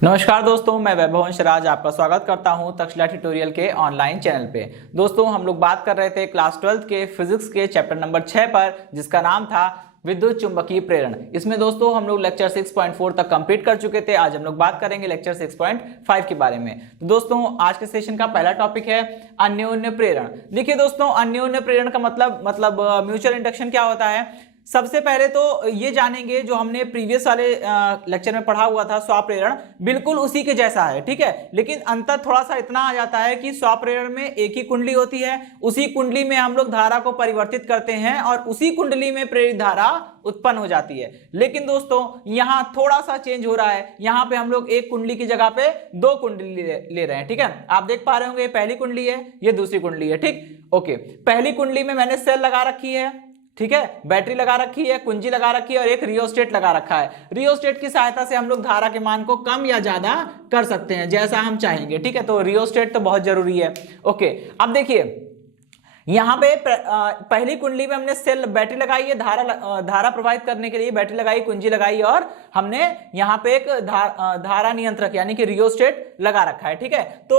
नमस्कार दोस्तों, मैं वैभव अंशराज आपका स्वागत करता हूं तक्षशिला ट्यूटोरियल के ऑनलाइन चैनल पे। दोस्तों, हम लोग बात कर रहे थे क्लास 12 के फिजिक्स के चैप्टर नंबर 6 पर, जिसका नाम था विद्युत चुंबकीय प्रेरण। इसमें दोस्तों हम लोग लेक्चर 6.4 तक कंप्लीट कर चुके थे। आज हम लोग बात करेंगे लेक्चर 6.5 के बारे में। तो दोस्तों, आज के सेशन का पहला टॉपिक है अन्योन्य प्रेरण। देखिए दोस्तों, अन्योन्य प्रेरण का मतलब म्यूचुअल इंडक्शन क्या होता है। सबसे पहले तो ये जानेंगे, जो हमने प्रीवियस वाले लेक्चर में पढ़ा हुआ था स्वप्रेरण, बिल्कुल उसी के जैसा है, ठीक है। लेकिन अंतर थोड़ा सा इतना आ जाता है कि स्वप्रेरण में एक ही कुंडली होती है, उसी कुंडली में हम लोग धारा को परिवर्तित करते हैं और उसी कुंडली में प्रेरित धारा उत्पन्न हो जाती है। लेकिन दोस्तों, यहाँ थोड़ा सा चेंज हो रहा है। यहाँ पे हम लोग एक कुंडली की जगह पे दो कुंडली ले रहे हैं, ठीक है। आप देख पा रहे होंगे, ये पहली कुंडली है, ये दूसरी कुंडली है, ठीक। ओके, पहली कुंडली में मैंने सेल लगा रखी है, ठीक है, बैटरी लगा रखी है, कुंजी लगा रखी है और एक रियोस्टेट लगा रखा है। रियोस्टेट की सहायता से हम लोग धारा के मान को कम या ज्यादा कर सकते हैं, जैसा हम चाहेंगे, ठीक है। तो रियोस्टेट तो बहुत जरूरी है। ओके, अब देखिए, यहाँ पे पहली कुंडली में हमने सेल बैटरी लगाई है, धारा प्रवाहित करने के लिए बैटरी लगाई, कुंजी लगाई और हमने यहाँ पे एक धारा नियंत्रक यानी कि रियोस्टेट लगा रखा है, ठीक है। तो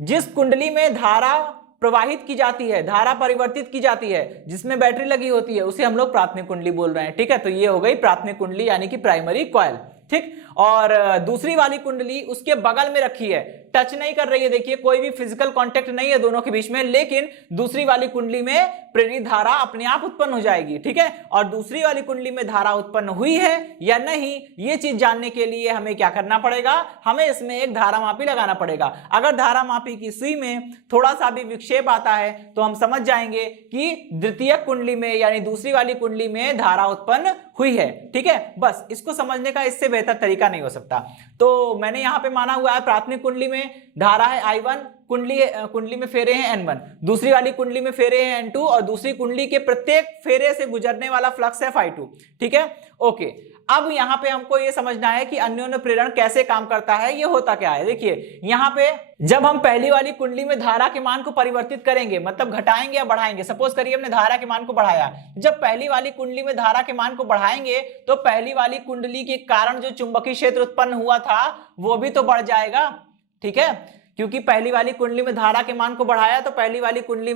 जिस कुंडली में धारा प्रवाहित की जाती है, धारा परिवर्तित की जाती है, जिसमें बैटरी लगी होती है, उसे हम लोग प्राथमिक कुंडली बोल रहे हैं, ठीक है। तो ये हो गई प्राथमिक कुंडली यानी कि प्राइमरी कॉइल, ठीक। और दूसरी वाली कुंडली उसके बगल में रखी है, टच नहीं कर रही है। देखिए, कोई भी फिजिकल कांटेक्ट नहीं है दोनों के बीच में, लेकिन दूसरी वाली कुंडली में प्रेरित धारा अपने आप उत्पन्न हो जाएगी, ठीक है। और दूसरी वाली कुंडली में धारा उत्पन्न हुई है या नहीं, ये चीज जानने के लिए हमें क्या करना पड़ेगा, हमें इसमें एक धारा मापी लगाना पड़ेगा। अगर धारा मापी की सुई में थोड़ा सा भी विक्षेप आता है तो हम समझ जाएंगे कि द्वितीय कुंडली में यानी दूसरी वाली कुंडली में धारा उत्पन्न हुई है, ठीक है। बस इसको समझने का इससे बेहतर तरीका नहीं हो सकता। तो मैंने यहां पे माना हुआ है प्राथमिक कुंडली में धारा है I1, कुंडली में फेरे हैं N1, दूसरी वाली कुंडली में फेरे हैं N2 और दूसरी कुंडली के प्रत्येक फेरे से गुजरने वाला फ्लक्स है Φ2, ठीक है। ओके, अब यहां पे हमको ये समझना है कि अन्योन्य प्रेरण कैसे काम करता है, ये होता क्या है। देखिए, यहां पे जब हम पहली वाली कुंडली में धारा के मान को परिवर्तित करेंगे, मतलब घटाएंगे या बढ़ाएंगे, सपोज करिए हमने धारा के मान को बढ़ाया, जब पहली वाली कुंडली में धारा के मान को बढ़ाएंगे तो पहली वाली कुंडली के कारण जो चुंबकीय क्षेत्र उत्पन्न हुआ था वो भी तो बढ़ जाएगा, ठीक है। क्योंकि पहली वाली कुंडली में धारा के मान को बढ़ाया तो पहली वाली कुंडली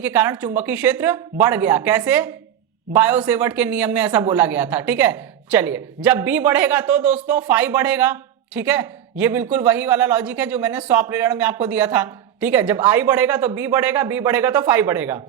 के कारण चुंबकीय क्षेत्र बढ़ गया। कैसे? बायो सेवर्ट के नियम में ऐसा बोला गया था, ठीक है। चलिए, जब B बढ़ेगा तो दोस्तों फाई बढ़ेगा, ठीक है। ये बिल्कुल वही वाला लॉजिक है जो मैंने स्वप्रेरण में आपको दिया था, ठीक है। जब I बढ़ेगा तो B बढ़ेगा, B बढ़ेगा तो फाई बढ़ेगा,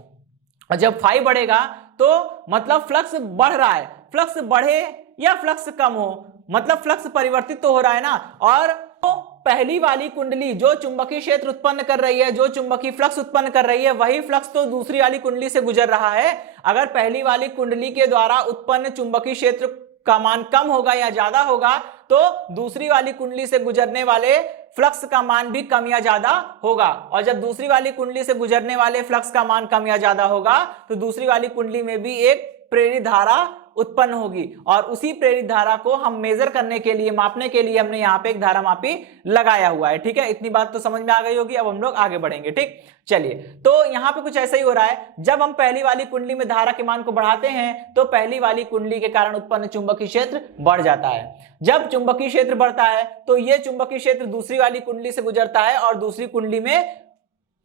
और जब फाई बढ़ेगा तो मतलब फ्लक्स बढ़ रहा है। फ्लक्स बढ़े या फ्लक्स कम हो, मतलब फ्लक्स परिवर्तित तो हो रहा है ना। और तो पहली वाली कुंडली जो चुंबकीय क्षेत्र उत्पन्न कर रही है, जो चुंबकीय फ्लक्स उत्पन्न कर रही है, वही फ्लक्स तो दूसरी वाली कुंडली से गुजर रहा है। अगर पहली वाली कुंडली के द्वारा उत्पन्न चुंबकीय क्षेत्र का मान कम होगा या ज्यादा होगा तो दूसरी वाली कुंडली से गुजरने वाले फ्लक्स का मान भी कम या ज्यादा होगा। और जब दूसरी वाली कुंडली से गुजरने वाले फ्लक्स का मान कम या ज्यादा होगा तो दूसरी वाली कुंडली में भी एक प्रेरित धारा उत्पन्न होगी। और उसी प्रेरित धारा को हम मेजर करने के लिए, मापने के लिए हमने यहाँ पे एक धारा मापी लगाया हुआ है, ठीक है। इतनी बात तो समझ में आ गई होगी। अब हम लोग आगे बढ़ेंगे, ठीक। चलिए, तो यहाँ पे कुछ ऐसा ही हो रहा है। जब हम पहली वाली कुंडली में धारा के मान को बढ़ाते हैं तो पहली वाली कुंडली के कारण उत्पन्न चुंबकीय क्षेत्र बढ़ जाता है। जब चुंबकीय क्षेत्र बढ़ता है तो यह चुंबकीय क्षेत्र दूसरी वाली कुंडली से गुजरता है और दूसरी कुंडली में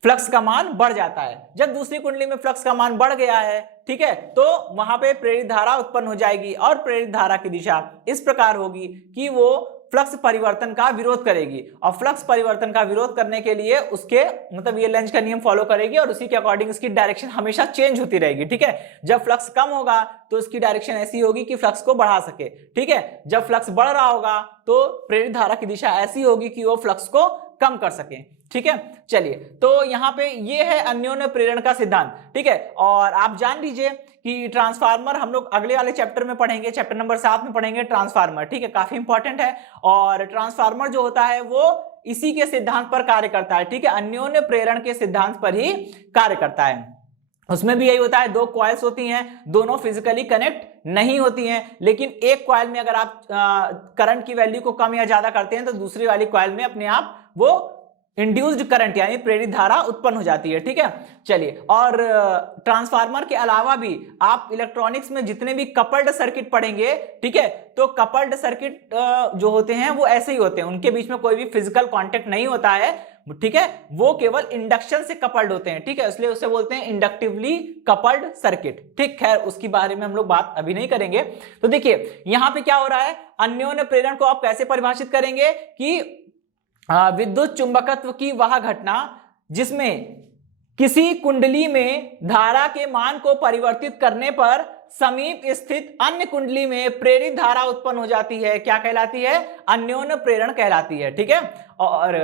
फ्लक्स का मान बढ़ जाता है। जब दूसरी कुंडली में फ्लक्स का मान बढ़ गया है, ठीक है, तो वहां पे प्रेरित धारा उत्पन्न हो जाएगी और प्रेरित धारा की दिशा इस प्रकार होगी कि वो फ्लक्स परिवर्तन का विरोध करेगी। और फ्लक्स परिवर्तन का विरोध करने के लिए उसके मतलब ये लेंज का नियम फॉलो करेगी और उसी के अकॉर्डिंग इसकी डायरेक्शन हमेशा चेंज होती रहेगी, ठीक है। जब फ्लक्स कम होगा तो इसकी डायरेक्शन ऐसी होगी कि फ्लक्स को बढ़ा सके, ठीक है। जब फ्लक्स बढ़ रहा होगा तो प्रेरित धारा की दिशा ऐसी होगी कि वो फ्लक्स को कम कर सके, ठीक है। चलिए, तो यहाँ पे ये है अन्योन्य प्रेरण का सिद्धांत, ठीक है। और आप जान लीजिए कि ट्रांसफार्मर हम लोग अगले वाले चैप्टर में पढ़ेंगे, चैप्टर नंबर 7 में पढ़ेंगे ट्रांसफार्मर, ठीक है। काफी इंपॉर्टेंट है। और ट्रांसफार्मर जो होता है वो इसी के सिद्धांत पर कार्य करता है, ठीक है। अन्योन्य प्रेरण के सिद्धांत पर ही कार्य करता है। उसमें भी यही होता है, दो कॉइल्स होती हैं, दोनों फिजिकली कनेक्ट नहीं होती हैं, लेकिन एक कॉइल में अगर आप करंट की वैल्यू को कम या ज्यादा करते हैं तो दूसरी वाली कॉइल में अपने आप वो इंड्यूस्ड करंट यानी प्रेरित धारा उत्पन्न हो जाती है। ठीक है, चलिए, और ट्रांसफार्मर के अलावा भी आप इलेक्ट्रॉनिक्स में जितने भी कपल्ड सर्किट पढ़ेंगे, ठीक है, तो कपल्ड सर्किट जो होते हैं वो ऐसे ही होते हैं, उनके बीच में कोई भी फिजिकल कांटेक्ट नहीं होता है। ठीक है, वो केवल इंडक्शन से कपल्ड होते हैं। ठीक है, इसलिए उसे बोलते हैं इंडक्टिवली कपल्ड सर्किट। ठीक, खैर उसकी बारे में हम लोग बात अभी नहीं करेंगे। तो देखिए यहां पे क्या हो रहा है, अन्योन्य प्रेरण को आप कैसे परिभाषित करेंगे कि विद्युत चुंबकत्व की वह घटना जिसमें किसी कुंडली में धारा के मान को परिवर्तित करने पर समीप स्थित अन्य कुंडली में प्रेरित धारा उत्पन्न हो जाती है, क्या कहलाती है, अन्योन्य प्रेरण कहलाती है। ठीक है, और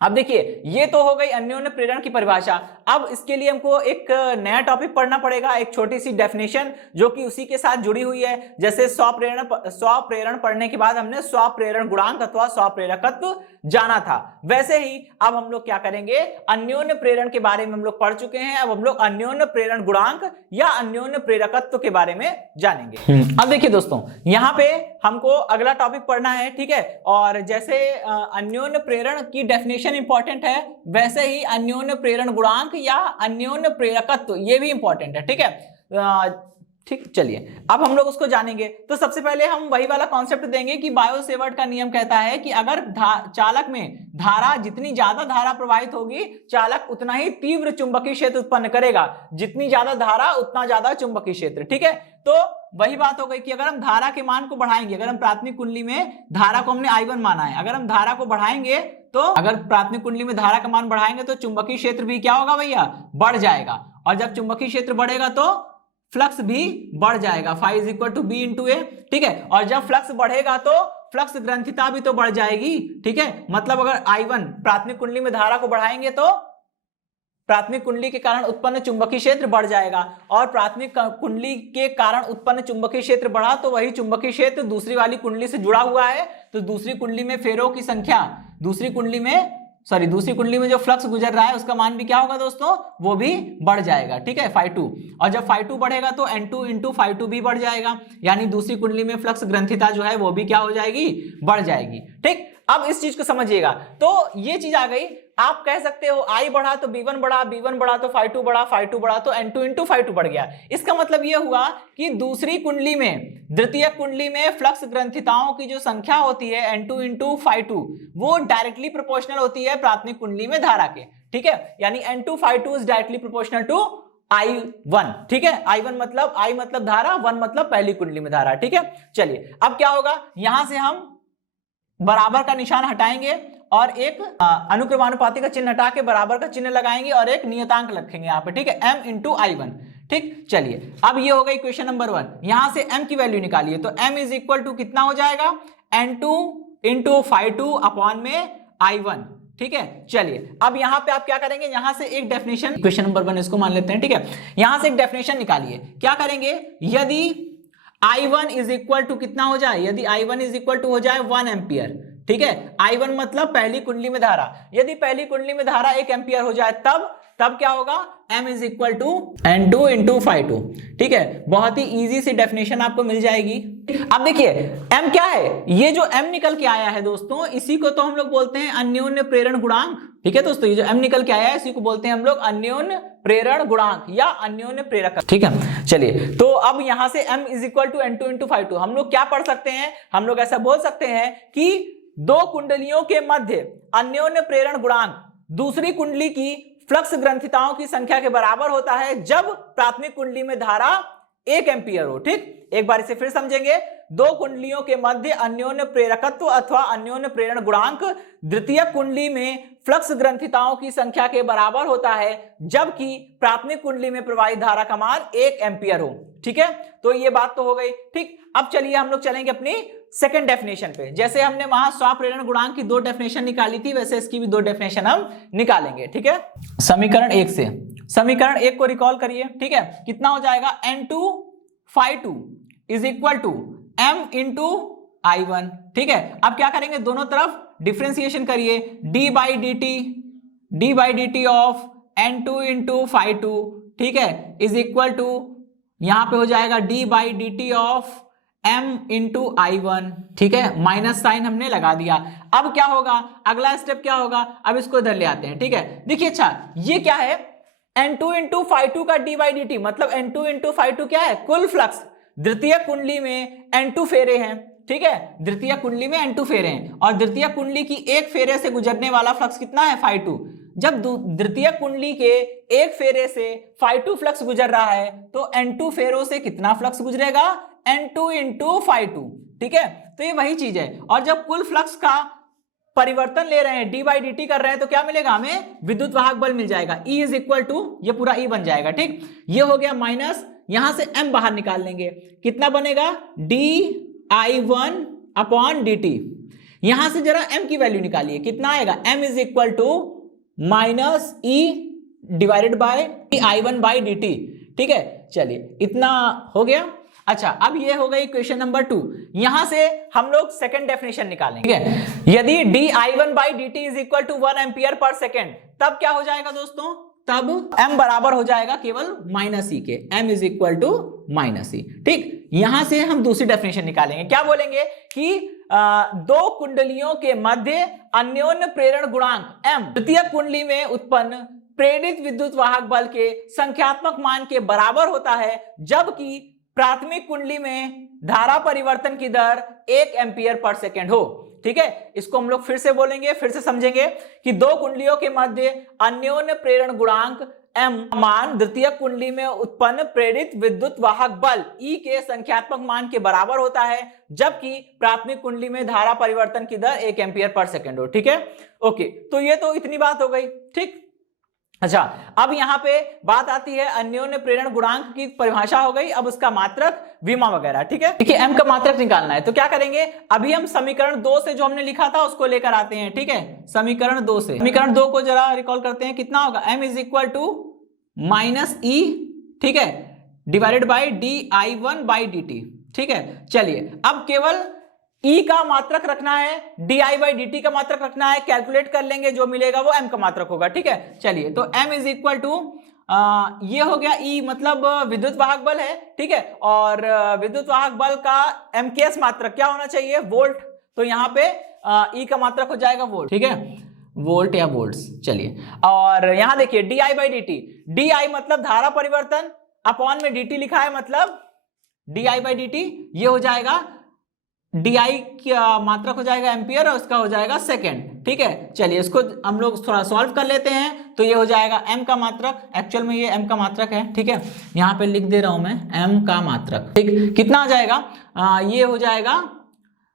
अब देखिए ये तो हो गई अन्योन्य प्रेरण की परिभाषा। अब इसके लिए हमको एक नया टॉपिक पढ़ना पड़ेगा, एक छोटी सी डेफिनेशन जो कि उसी के साथ जुड़ी हुई है। जैसे स्वप्रेरण पढ़ने के बाद हमने स्वप्रेरण गुणांक अथवा स्वप्रेरकत्व जाना था, वैसे ही अब हम लोग क्या करेंगे, अन्योन्य प्रेरण के बारे में हम लोग पढ़ चुके हैं, अब हम लोग अन्योन्य प्रेरण गुणांक या अन्योन्य प्रेरकत्व के बारे में जानेंगे। अब देखिए दोस्तों, यहाँ पे हमको अगला टॉपिक पढ़ना है। ठीक है, और जैसे अन्योन्य प्रेरण की डेफिनेशन इंपॉर्टेंट है, वैसे ही अन्योन्य प्रेरण गुणांक या अन्योन्य प्रेरकत्व ये भी इंपॉर्टेंट है। ठीक है, ठीक, चलिए अब हम लोग उसको जानेंगे। तो सबसे पहले हम वही वाला कॉन्सेप्ट देंगे कि बायो-सेवर्ट का नियम कहता है कि अगर चालक में धारा, जितनी ज्यादा धारा प्रवाहित होगी, चालक उतना ही तीव्र चुंबकीय क्षेत्र उत्पन्न करेगा, जितनी ज्यादा धारा उतना ज्यादा चुंबकीय क्षेत्र। ठीक है, तो वही बात हो गई कि अगर हम धारा के मान को बढ़ाएंगे, अगर हम प्राथमिक कुंडली में धारा को हमने I1 माना है, अगर हम धारा को बढ़ाएंगे तो अगर प्राथमिक कुंडली में धारा का मान बढ़ाएंगे तो चुंबकीय क्षेत्र भी क्या होगा भैया, बढ़ जाएगा। और जब चुंबकीय क्षेत्र बढ़ेगा तो फ्लक्स भी बढ़ जाएगा, phi is equal to B into A. ठीक है, और जब फ्लक्स बढ़ेगा तो फ्लक्स ग्रंथिता भी तो बढ़ जाएगी। ठीक है, मतलब अगर I1 प्राथमिक कुंडली में धारा को बढ़ाएंगे तो प्राथमिक कुंडली के कारण उत्पन्न चुंबकीय क्षेत्र बढ़ जाएगा, और प्राथमिक कुंडली के कारण उत्पन्न चुंबकीय क्षेत्र बढ़ा तो वही चुंबकीय क्षेत्र दूसरी वाली कुंडली से जुड़ा हुआ है, तो दूसरी कुंडली में फेरों की संख्या, दूसरी कुंडली में जो फ्लक्स गुजर रहा है उसका मान भी क्या होगा दोस्तों, वो भी बढ़ जाएगा। ठीक है, phi2, और जब phi2 बढ़ेगा तो N2 इंटू phi2 भी बढ़ जाएगा, यानी दूसरी कुंडली में फ्लक्स ग्रंथिता जो है वो भी क्या हो जाएगी, बढ़ जाएगी। ठीक, अब इस चीज को समझिएगा। तो ये चीज आ गई, आप कह सकते हो I बढ़ा तो B1 बढ़ा, B1 बढ़ा तो phi2 बढ़ा, phi2 बढ़ा तो N2 इंटू phi2 बढ़ गया। इसका मतलब ये हुआ कि दूसरी कुंडली में, द्वितीय कुंडली में फ्लक्स ग्रंथिताओं की जो संख्या होती है N2 इंटू phi2, वो डायरेक्टली प्रोपोर्शनल होती है प्राथमिक कुंडली में धारा के। ठीक है, यानी N2 phi2 is directly proportional to I1। ठीक है, I1 मतलब I मतलब धारा, 1 मतलब पहली कुंडली में धारा। ठीक है, चलिए अब क्या होगा, यहां से हम बराबर का निशान हटाएंगे और एक अनुक्रमानुपाती का चिन्ह हटा के बराबर का चिन्ह लगाएंगे और एक नियतांक रखेंगे यहाँ पे। ठीक है, m इंटू I1। ठीक, चलिए अब ये हो गई क्वेश्चन नंबर 1। यहां से m की वैल्यू निकालिए, तो m इज इक्वल टू कितना हो जाएगा, N2 इंटू phi2 अपॉन में I1। ठीक है, चलिए अब यहां पे आप क्या करेंगे, यहां से एक डेफिनेशन, क्वेश्चन नंबर 1 इसको मान लेते हैं। ठीक है, यहां से एक डेफिनेशन निकालिए। क्या करेंगे, यदि I1 इज इक्वल टू कितना हो जाए, यदि I1 इज इक्वल टू हो जाए 1 एम्पियर। ठीक है, I1 मतलब पहली कुंडली में धारा, यदि पहली कुंडली में धारा 1 एम्पियर हो जाए तब क्या होगा, m is equal to N2 into phi2। ठीक है, बहुत ही इजी सी डेफिनेशन आपको मिल जाएगी। अब देखिए m क्या है, ये जो m निकल के आया है दोस्तों, इसी को तो हम लोग बोलते हैं अन्योन्य प्रेरण गुणांक। ठीक है दोस्तों, ये जो m निकल के आया है इसी को बोलते हैं हम लोग अन्योन्य प्रेरण गुणांक या अन्योन्य प्रेरक। ठीक है, चलिए तो अब यहां से m is equal to N2 into phi2 हम लोग क्या पढ़ सकते हैं, हम लोग ऐसा बोल सकते हैं कि दो कुंडलियों के मध्य अन्योन्य प्रेरण गुणांक दूसरी कुंडली की फ्लक्स ग्रंथिताओं की संख्या के बराबर होता है जब प्राथमिक कुंडली में धारा 1 एम्पियर हो। ठीक, एक बार इसे फिर समझेंगे, दो कुंडलियों के मध्य अन्योन्य प्रेरकत्व अथवा अन्योन्य प्रेरण गुणांक द्वितीय कुंडली में फ्लक्स ग्रंथिताओं की संख्या के बराबर होता है जबकि प्राथमिक कुंडली में प्रवाहित धारा का मान 1 एम्पियर हो। ठीक है, तो ये बात तो हो गई। ठीक, अब चलिए हम लोग चलेंगे अपनी सेकंड डेफिनेशन पे। जैसे हमने वहां स्वप्रेरण गुणांक की 2 डेफिनेशन निकाली थी, वैसे इसकी भी 2 डेफिनेशन हम निकालेंगे। ठीक है, समीकरण 1 से, समीकरण 1 को रिकॉल करिए। ठीक है, कितना हो जाएगा, N2 phi2 is equal to m into I1। ठीक है, अब क्या करेंगे, दोनों तरफ डिफरेंशिएशन करिए, d by dt of N2 into phi2। ठीक है, इज इक्वल टू यहां पे हो जाएगा d by dt of m into I1, ठीक है, माइनस साइन हमने लगा दिया। अब क्या होगा, अगला स्टेप क्या होगा, अब इसको इधर ले आते हैं, ठीक है। देखिए अच्छा, ये क्या है, N2 इंटू φ2 का डी बाई डी टी, मतलब N2 इंटू φ2 क्या है, कुल फ्लक्स। द्वितीय कुंडली में N2 फेरे हैं, ठीक है, द्वितीय कुंडली में N2 फेरे हैं, और द्वितीय कुंडली की एक फेरे से गुजरने वाला फ्लक्स कितना है, φ2। जब द्वितीय कुंडली के एक फेरे से φ2 फ्लक्स गुजर रहा है, तो N2 फेरों से कितना फ्लक्स गुजरेगा, N2 इंटू φ2, ठीक है। तो ये वही चीज है, और जब कुल फ्लक्स का परिवर्तन ले रहे हैं, डी बाई डी टी कर रहे हैं, तो क्या मिलेगा हमें, विद्युत वाहक बल मिल जाएगा। E इज इक्वल टू, ये पूरा E बन जाएगा, ठीक। ये हो गया माइनस, यहां से M बाहर निकाल लेंगे, कितना बनेगा, dI1 अपॉन dt। यहां से जरा M की वैल्यू निकालिए, कितना आएगा, M is equal to minus E divided by dI1 by dt, ठीक है। चलिए इतना हो गया। अच्छा, अब ये हो गई क्वेश्चन नंबर 2। यहां से हम लोग सेकंड डेफिनेशन निकालेंगे, ठीक है। यदि dI1 by dt is equal to 1 ampere per second, तब क्या हो जाएगा दोस्तों, तब m बराबर हो जाएगा केवल माइनस ई के, m is equal to minus E, ठीक। यहां से हम दूसरी डेफिनेशन निकालेंगे, क्या बोलेंगे कि दो कुंडलियों के मध्य अन्योन्य प्रेरण गुणांक m तृतीय कुंडली में उत्पन्न प्रेरित विद्युत वाहक बल के संख्यात्मक मान के बराबर होता है, जबकि प्राथमिक कुंडली में धारा परिवर्तन की दर 1 एम्पियर पर सेकेंड हो, ठीक है। इसको हम लोग फिर से बोलेंगे, फिर से समझेंगे कि दो कुंडलियों के मध्य अन्योन्य प्रेरण गुणांक m मान द्वितीय कुंडली में उत्पन्न प्रेरित विद्युत वाहक बल E के संख्यात्मक मान के बराबर होता है, जबकि प्राथमिक कुंडली में धारा परिवर्तन की दर 1 एम्पियर पर सेकेंड हो, ठीक है। ओके, तो ये तो इतनी बात हो गई, ठीक। अच्छा, अब यहां पे बात आती है अन्योन्य प्रेरण गुणांक की परिभाषा हो गई, अब उसका मात्रक, विमा वगैरह, ठीक है। देखिए m का मात्रक निकालना है, तो क्या करेंगे, अभी हम समीकरण 2 से जो हमने लिखा था उसको लेकर आते हैं, ठीक है। समीकरण 2 से, समीकरण 2 को जरा रिकॉल करते हैं, कितना होगा, m is equal to minus E, ठीक है, divided by dI1 by dt, ठीक है। चलिए अब केवल E का मात्रक रखना है, di बाई dt का मात्रक रखना है, कैलकुलेट कर लेंगे, जो मिलेगा वो m का मात्रक होगा, ठीक है। चलिए, तो m इज इक्वल टू, ये हो गया E, मतलब विद्युत वाहक बल है, ठीक है, और विद्युत वाहक बल का एमकेएस मात्रक क्या होना चाहिए, वोल्ट, तो यहाँ पे E का मात्रक हो जाएगा वोल्ट, ठीक है, वोल्ट या वोल्ट्स। चलिए, और यहाँ देखिए di बाई dt, di मतलब धारा परिवर्तन, अपॉन में dt लिखा है, मतलब di बाई dt, ये हो जाएगा di का मात्रक हो जाएगा एम्पियर, और उसका हो जाएगा सेकेंड, ठीक है। चलिए इसको हम लोग थोड़ा सॉल्व कर लेते हैं, तो ये हो जाएगा m का मात्रक, एक्चुअल में ये m का मात्रक है, ठीक है, यहाँ पे लिख दे रहा हूं मैं m का मात्रक, ठीक। कितना आ जाएगा, ये हो जाएगा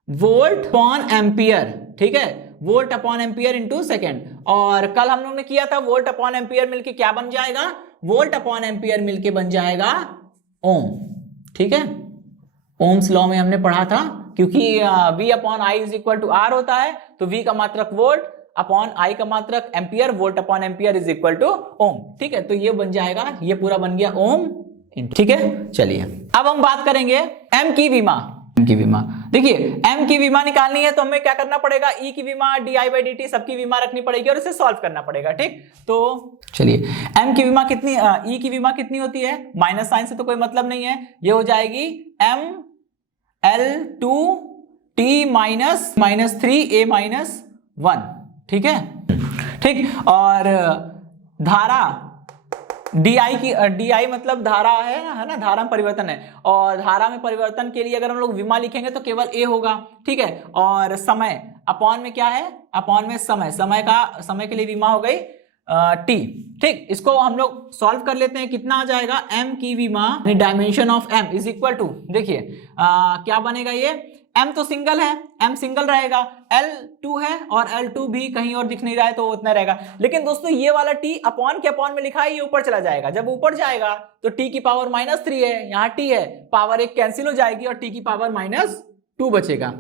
वोल्ट अपॉन एम्पियर, ठीक है, volt upon ampere into second. और कल हम लोग ने किया था वोल्ट अपॉन एम्पियर मिलके क्या बन जाएगा, वोल्ट अपॉन एम्पियर मिलके बन जाएगा ओम, ठीक है। ओम्स लॉ में हमने पढ़ा था, क्योंकि V upon I is equal to R होता है, तो V का मात्रक वोल्ट अपॉन I का मात्रक ampere, volt upon ampere is equal to ohm, ठीक है। तो ये बन जाएगा, ये पूरा बन गया ओम, ठीक है। चलिए अब हम बात करेंगे M की विमा, M की विमा। देखिए M की विमा निकालनी है, तो हमें क्या करना पड़ेगा, E की विमा, di बाई dt सबकी विमा रखनी पड़ेगी, और इसे सॉल्व करना पड़ेगा, ठीक। तो चलिए M की विमा कितनी, E की विमा कितनी होती है, माइनस साइन से तो कोई मतलब नहीं है, ये हो जाएगी m L2 T minus minus 3A minus 1, ठीक है, ठीक। और धारा DI की, DI मतलब धारा है ना, धारा में परिवर्तन है, और धारा में परिवर्तन के लिए अगर हम लोग विमा लिखेंगे तो केवल A होगा, ठीक है। और समय, अपॉन में क्या है, अपॉन में समय, समय के लिए विमा हो गई T, ठीक। इसको हम लोग सॉल्व कर लेते हैं, कितना आ जाएगा, M की विमा dimension of M is equal to, देखिए क्या बनेगा, ये M तो सिंगल है, M सिंगल रहेगा, L2 है, और L2 भी कहीं और दिख नहीं रहा है, तो उतना रहेगा। लेकिन दोस्तों ये वाला T अपॉन के अपॉन में लिखा है, ये ऊपर चला जाएगा, जब ऊपर जाएगा तो T की पावर माइनस 3 है, यहाँ T है, पावर 1 कैंसिल हो जाएगी, और T की पावर माइनस 2 बचेगा।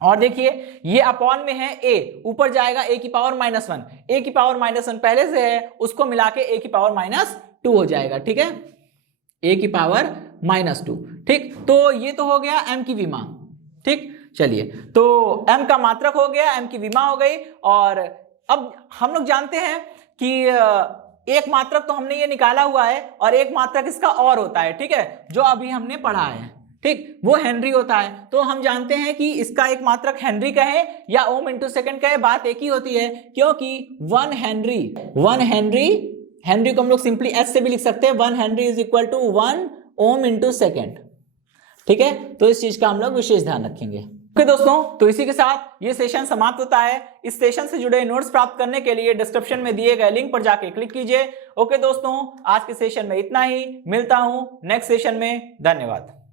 और देखिए ये अपॉन में है A, ऊपर जाएगा A की पावर माइनस 1, A की पावर माइनस 1 पहले से है, उसको मिला के A की पावर माइनस 2 हो जाएगा, ठीक है, A की पावर माइनस 2, ठीक। तो ये तो हो गया M की विमा, ठीक। चलिए, तो M का मात्रक हो गया, M की विमा हो गई, और अब हम लोग जानते हैं कि एक मात्रक तो हमने ये निकाला हुआ है, और एक मात्रक इसका और होता है, ठीक है, जो अभी हमने पढ़ा है, ठीक, वो हेनरी होता है। तो हम जानते हैं कि इसका एक मात्रक हेनरी का है या ओम इंटू सेकेंड का है, बात एक ही होती है, क्योंकि 1 हेनरी को हम लोग सिंपली एच से भी लिख सकते हैं, 1 henry is equal to 1 ohm into second. ठीक है, तो इस चीज का हम लोग विशेष ध्यान रखेंगे। ओके दोस्तों, तो इसी के साथ ये सेशन समाप्त होता है। इस सेशन से जुड़े नोट्स प्राप्त करने के लिए डिस्क्रिप्शन में दिए गए लिंक पर जाके क्लिक कीजिए। ओके दोस्तों, आज के सेशन में इतना ही, मिलता हूं नेक्स्ट सेशन में। धन्यवाद।